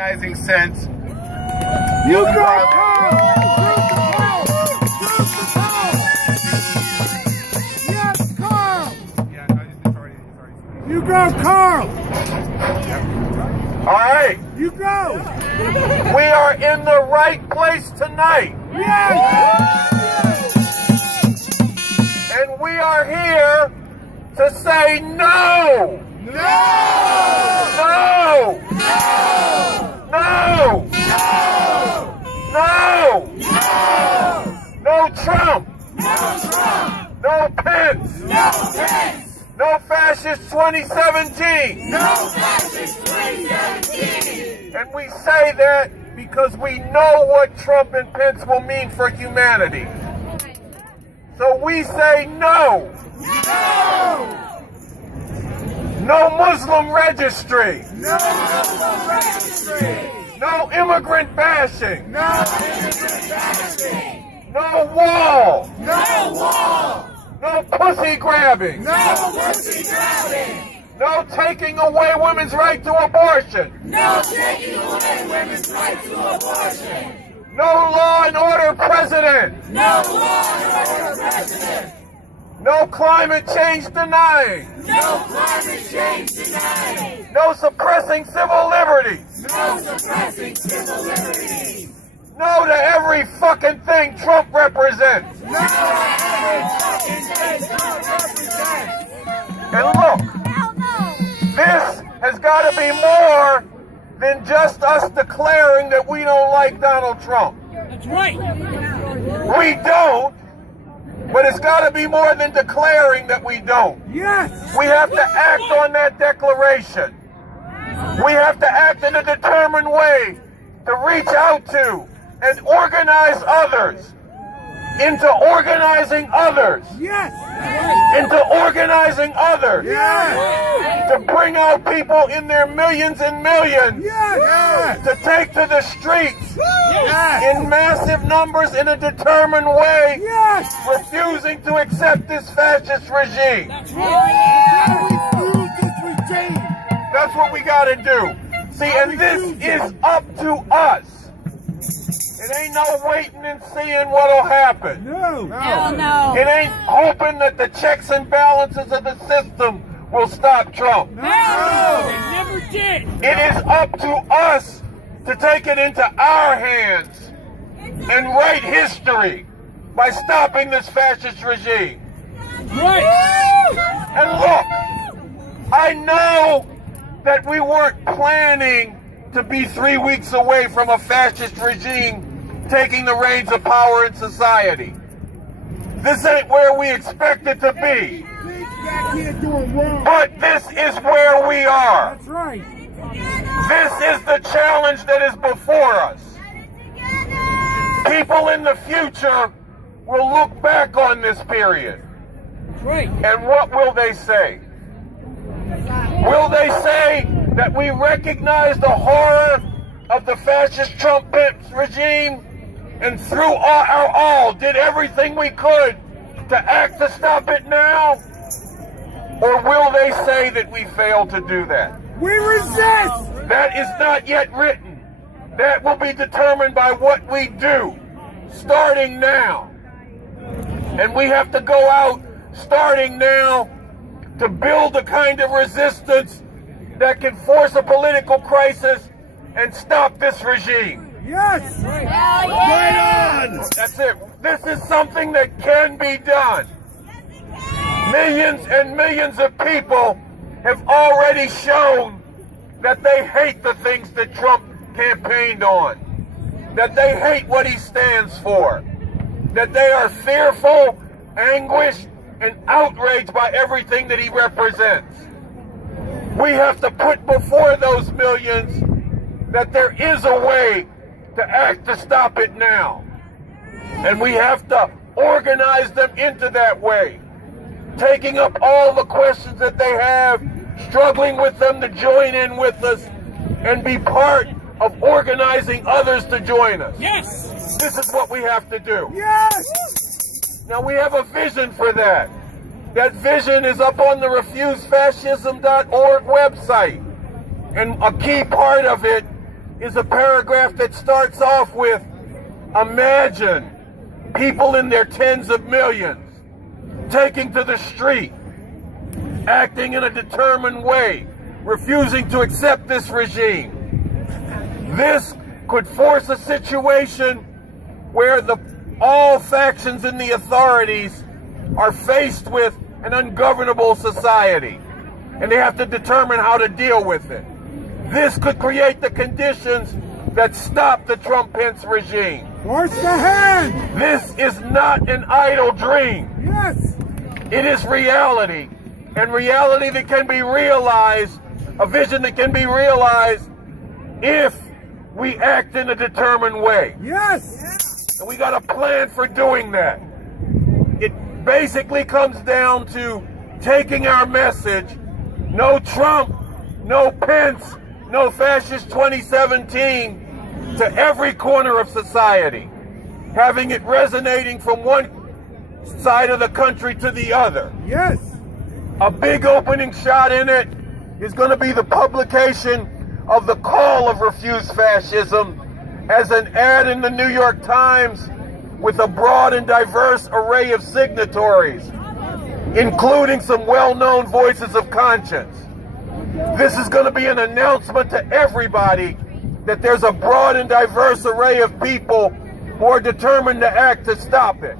recognizing sense. You go, Carl! Yes, Carl! Yeah, no, it's already. You go, Carl! All right. You go! We are in the right place tonight. Yes! And we are here to say no! No! No! No! No! No Trump! No Pence! No Fascist 2017! And we say that because we know what Trump and Pence will mean for humanity. So we say no! No Muslim registry! No immigrant bashing! No wall! No pussy grabbing! No taking away women's right to abortion! No law and order president! No climate change denying! No suppressing civil liberties! No to every fucking thing Trump represents! And look, this has got to be more than just us declaring that we don't like Donald Trump. That's right. We don't, but it's got to be more than declaring that we don't. Yes! We have to act on that declaration. We have to act in a determined way to reach out to and organize others into organizing others. Yes! Into organizing others. Yes! To bring out people in their millions and millions. Yes! To take to the streets Yes! in massive numbers in a determined way, Yes! refusing to accept this fascist regime. That's right. Refuse this regime! That's what we got to do. See, and this is up to us. It ain't no waiting and seeing what'll happen. No! Hell no. It ain't hoping that the checks and balances of the system will stop Trump. No! They never did. It is up to us to take it into our hands and write history by stopping this fascist regime. Right. And look, I know that we weren't planning to be 3 weeks away from a fascist regime taking the reins of power in society. This ain't where we expect it to be. Back here doing wrong. But this is where we are. That's right. This is the challenge that is before us. People in the future will look back on this period. Right. And what will they say? Will they say that we recognize the horror of the fascist Trump regime and through our all did everything we could to act to stop it now? Or will they say that we failed to do that? We resist! That is not yet written. That will be determined by what we do, starting now. And we have to go out, starting now, to build the kind of resistance that can force a political crisis and stop this regime. Yes! Right on! That's it. This is something that can be done. Millions and millions of people have already shown that they hate the things that Trump campaigned on, that they hate what he stands for, that they are fearful, anguished, and outraged by everything that he represents. We have to put before those millions that there is a way to act to stop it now. And we have to organize them into that way, taking up all the questions that they have, struggling with them to join in with us, and be part of organizing others to join us. Yes. This is what we have to do. Yes! Now we have a vision for that. That vision is up on the refusefascism.org website. And a key part of it is a paragraph that starts off with, imagine people in their tens of millions taking to the street, acting in a determined way, refusing to accept this regime. This could force a situation where all factions in the authorities are faced with an ungovernable society, and they have to determine how to deal with it. This could create the conditions that stop the Trump-Pence regime. Force the hand! This is not an idle dream. Yes! It is reality, and reality that can be realized, a vision that can be realized if we act in a determined way. Yes! And we got a plan for doing that. It basically comes down to taking our message, no Trump, no Pence, no Fascist 2017, to every corner of society, having it resonating from one side of the country to the other. Yes! A big opening shot in it is going to be the publication of the Call of Refuse Fascism as an ad in the New York Times with a broad and diverse array of signatories, including some well-known voices of conscience. This is going to be an announcement to everybody that there's a broad and diverse array of people who are determined to act to stop it.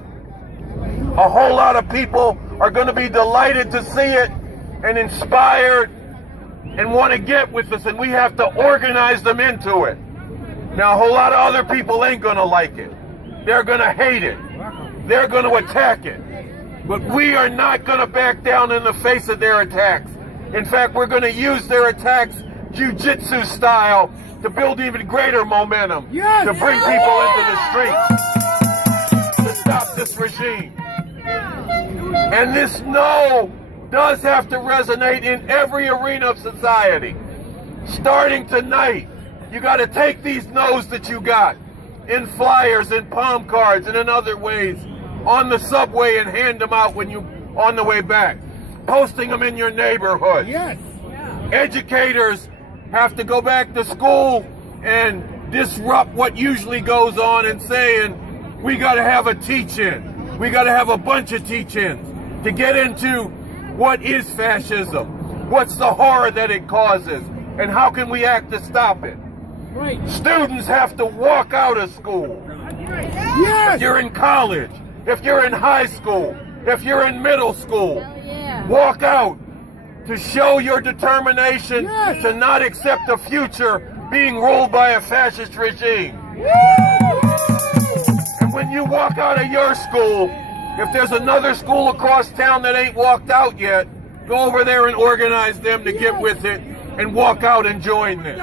A whole lot of people are going to be delighted to see it and inspired and want to get with us, and we have to organize them into it. Now, a whole lot of other people ain't going to like it. They're going to hate it. They're going to attack it. But we are not going to back down in the face of their attacks. In fact, we're going to use their attacks jiu-jitsu style to build even greater momentum, Yes! to bring people into the streets, to stop this regime. And this no does have to resonate in every arena of society. Starting tonight, you got to take these no's that you got in flyers, in palm cards, and in other ways on the subway and hand them out when you on the way back. Posting them in your neighborhood. Yes! Educators have to go back to school and disrupt what usually goes on and saying, we got to have a teach-in. We got to have a bunch of teach-ins to get into what is fascism, what's the horror that it causes, and how can we act to stop it. Right. Students have to walk out of school. Yes! If you're in college, if you're in high school, if you're in middle school, walk out to show your determination Yes! to not accept a future being ruled by a fascist regime. And when you walk out of your school, if there's another school across town that ain't walked out yet, go over there and organize them to get with it and walk out and join this.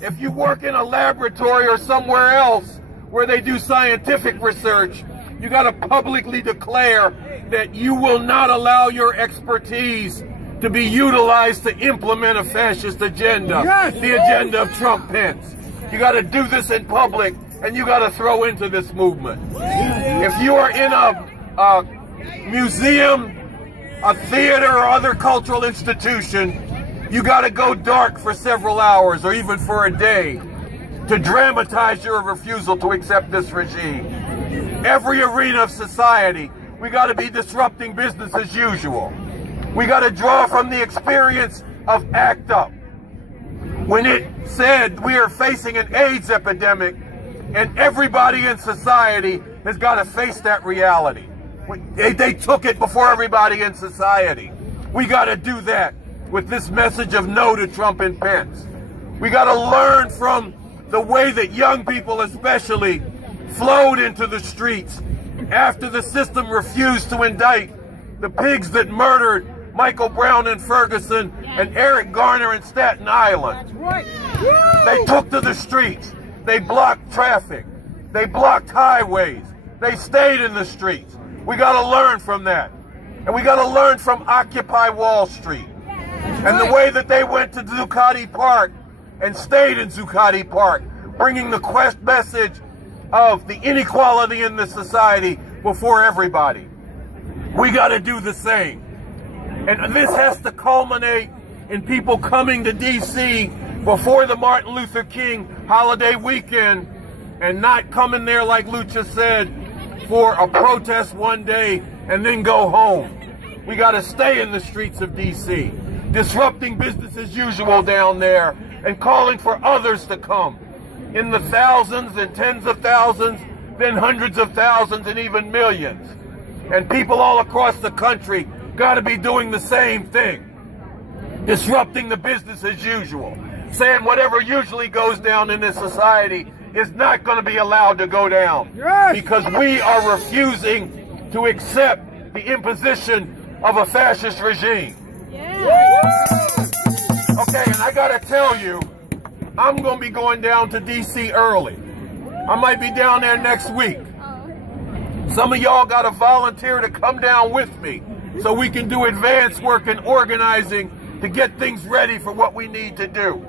If you work in a laboratory or somewhere else where they do scientific research, you got to publicly declare that you will not allow your expertise to be utilized to implement a fascist agenda, Yes! the agenda of Trump-Pence. You got to do this in public, and you got to throw into this movement. If you are in a museum, a theater, or other cultural institution, you got to go dark for several hours or even for a day to dramatize your refusal to accept this regime. Every arena of society, we got to be disrupting business as usual. We got to draw from the experience of ACT UP. When it said we are facing an AIDS epidemic, and everybody in society has got to face that reality. They took it before everybody in society. We got to do that with this message of no to Trump and Pence. We got to learn from the way that young people especially flowed into the streets after the system refused to indict the pigs that murdered Michael Brown in Ferguson and Eric Garner in Staten Island. They took to the streets. They blocked traffic. They blocked highways. They stayed in the streets. We got to learn from that. And we got to learn from Occupy Wall Street. And the way that they went to Zuccotti Park and stayed in Zuccotti Park, bringing the message of the inequality in the society before everybody. We got to do the same. And this has to culminate in people coming to D.C. before the Martin Luther King holiday weekend and not coming there, like Lucha said, for a protest one day and then go home. We got to stay in the streets of D.C., disrupting business as usual down there and calling for others to come in the thousands and tens of thousands, then hundreds of thousands and even millions. And people all across the country got to be doing the same thing, disrupting the business as usual, saying whatever usually goes down in this society is not going to be allowed to go down. Yes. Because we are refusing to accept the imposition of a fascist regime. Okay, and I got to tell you, I'm going to be going down to D.C. early. I might be down there next week. Some of y'all got to volunteer to come down with me so we can do advanced work in organizing to get things ready for what we need to do.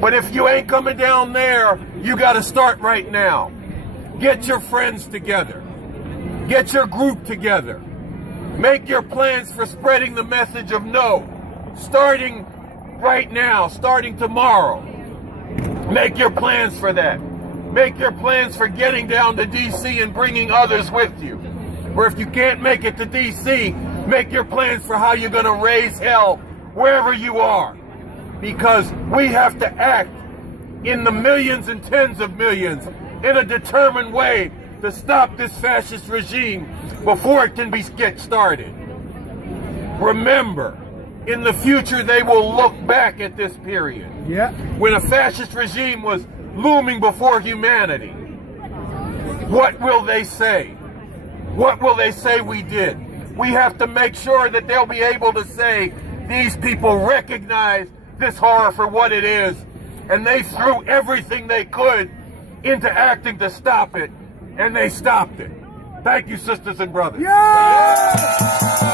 But if you ain't coming down there, you got to start right now. Get your friends together. Get your group together. Make your plans for spreading the message of no, starting right now, starting tomorrow. Make your plans for that. Make your plans for getting down to D.C. and bringing others with you. Or if you can't make it to D.C., make your plans for how you're going to raise hell wherever you are. Because we have to act in the millions and tens of millions in a determined way to stop this fascist regime before it can get started. Remember, in the future they will look back at this period when a fascist regime was looming before humanity. What will they say? What will they say we did? We have to make sure that they'll be able to say these people recognize this horror for what it is, and they threw everything they could into acting to stop it, and they stopped it. Thank you, sisters and brothers. Yeah!